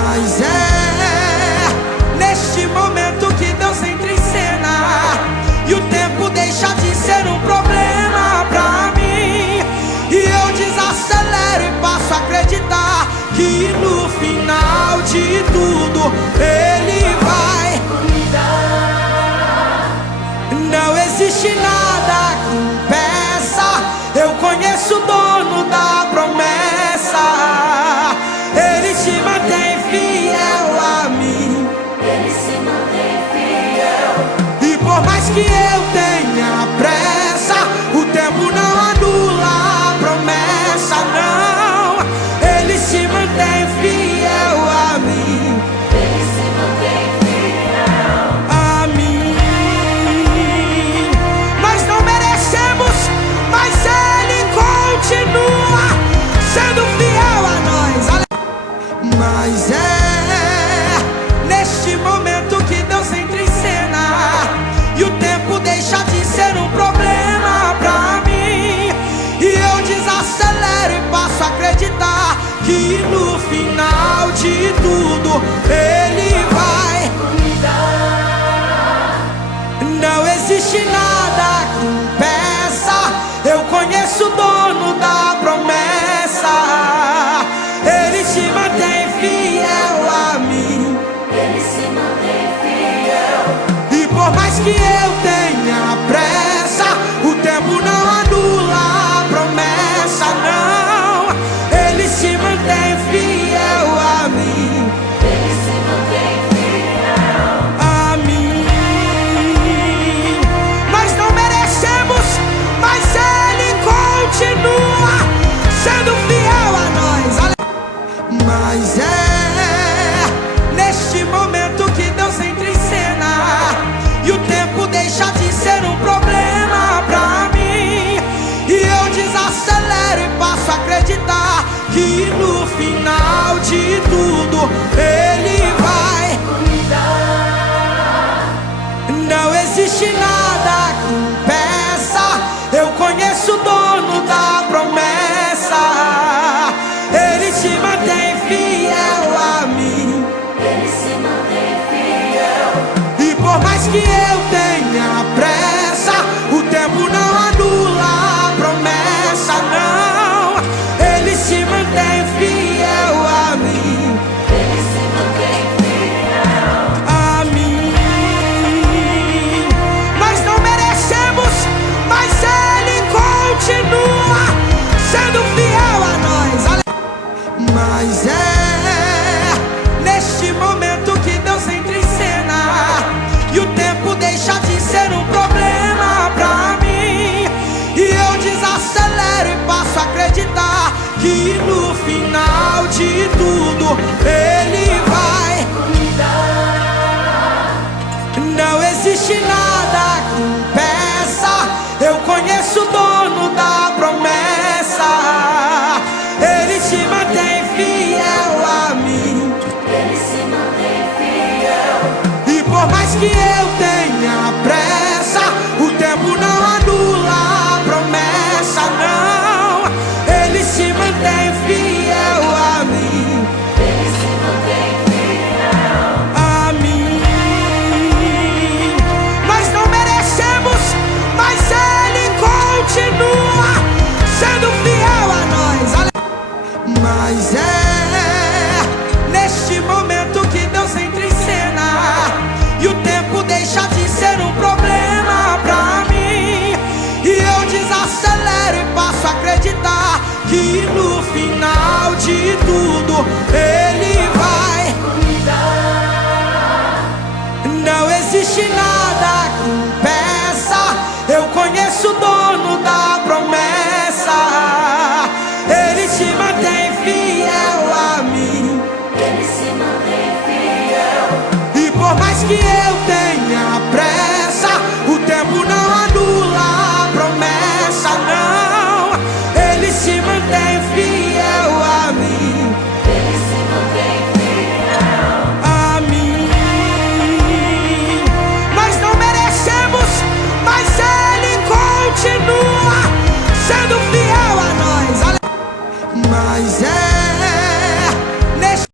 Mas é neste momento que Deus entra em cena e o tempo deixa de ser um problema pra mim, e eu desacelero e passo a acreditar que no final de tudo Ele vai cuidar. Não existe nada que impeça, eu conheço o dono da promessa. Ele se mantém fiel a mim, Ele se mantém fiel. e por mais que eu tenha pressa, o tempo não anula a promessa, não. Ele se mantém fiel a mim, Ele se mantém fiel a mim. Nós não merecemos, mas Ele continua sendo fiel a nós. Mas é neste momento que Deus entra em cena e o tempo deixa de ser um problema pra mim, e eu desacelero e passo a acreditar que no final de tudo Ele vai cuidar. Não existe nada que impeça, eu conheço o dono da promessa. Ele se mantém fiel a mim, Ele se mantém fiel. e por mais que eu tenha pressa, o tempo não anula a promessa, não. Ele se mantém fiel a mim, Ele se mantém fiel a mim. Nós não merecemos, mas Ele continua sendo fiel a nós. Mas é neste momento que Deus entra em cena e o tempo deixa de ser um problema pra mim, e eu desacelero e passo a acreditar que no final de tudo Ele vai cuidar. Não existe nada que impeça, eu conheço o dono da promessa. Ele se mantém fiel a mim, Ele se mantém fiel. e por mais que eu tenha pressa, o tempo não anula a promessa, não. Ele se mantém fiel a mim, Ele se mantém fiel a mim. Nós não merecemos, mas Ele continua sendo fiel a nós. Mas é neste momento que Deus entra em cena e o tempo deixa de ser um problema pra mim, e eu desacelero e passo a acreditar que no final de tudo Ele vai cuidar. Não existe nada que impeça, eu conheço o dono da promessa. Ele se mantém fiel a mim, Ele se mantém fiel. e por mais que eu tenha pressa, o tempo não anula a promessa, não. Ele se mantém fiel a mim, Ele se mantém fiel a mim. Nós não merecemos, mas Ele continua sendo fiel a nós. Mas é neste momento que Deus entra em cena e o tempo deixa de ser um problema pra mim, e eu desacelero e passo a acreditar que no final de tudo